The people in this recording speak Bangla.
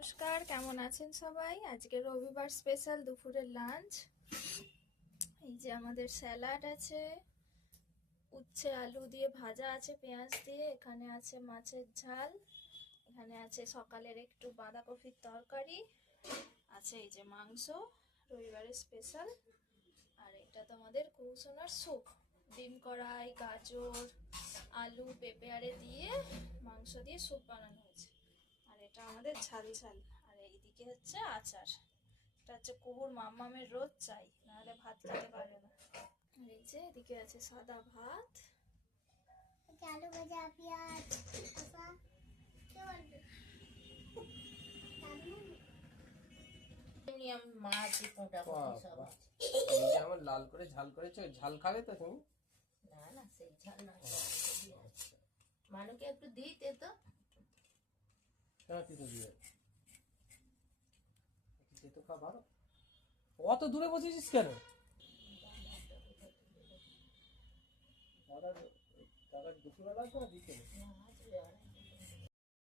নমস্কার, কেমন আছেন সবাই? আজকে রবিবার স্পেশাল দুপুরের লাঞ্চ। এই যে আমাদের স্যালাড আছে, উচ্ছে আলু দিয়ে ভাজা আছে পেঁয়াজ দিয়ে, এখানে আছে মাছের ঝাল, এখানে আছে সকালের একটু বাঁধাকপির তরকারি, আছে এই যে মাংস রবিবারের স্পেশাল। আর এটা তো আমাদের কৌশনার স্যুপ, ডিম কড়াই গাজর আলু পেঁপে আরে দিয়ে মাংস দিয়ে স্যুপ বানানো হয়েছে। আর এটা আমাদের ঝাল ঝাল। আর এইদিকে হচ্ছে আচার, এটা হচ্ছে কুহুর মাম্মামের রোজ চাই, নাহলে ভাত খেতে পারে না। আর এই যে এদিকে আছে সাদা ভাত, আলু ভাজা পেঁয়াজ এমনি আমি মাছ কোটা সব আছে। এই যে আমার লাল করে ঝাল করেছো, ঝাল খাবে তো তুমি? না না সেই ঝাল না, মানুকে একটু দিতে তো। কেন কিছু দিয়ে যেতে খাওয়া ভালো। অত দূরে বসেছিস কেন? দাদা দুপুরবেলা লাগবে না বিকেলে? না, আজ